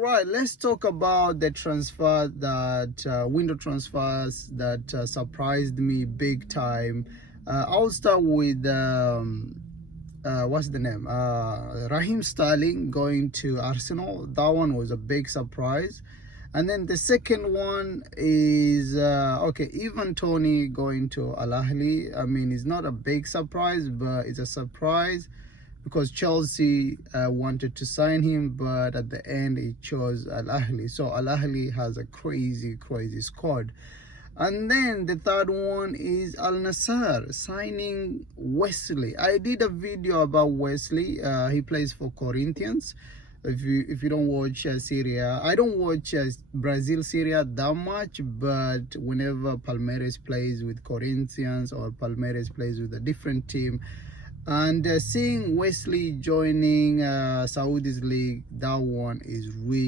right, let's talk about the transfer that window transfers that surprised me big time. I'll start with what's the name? Raheem Sterling going to Arsenal. That one was a big surprise. And then the second one is okay, Ivan Toney going to Al Ahly. I mean, it's not a big surprise, but it's a surprise because Chelsea wanted to sign him, but at the end he chose Al Ahly. So Al Ahly has a crazy squad. And then the third one is Al Nassr signing Wesley. I did a video about Wesley. He plays for Corinthians. If you don't watch Syria, I don't watch Brazil Syria that much, but whenever Palmeiras plays with Corinthians or Palmeiras plays with a different team, and seeing Wesley joining Saudi's league, that one is really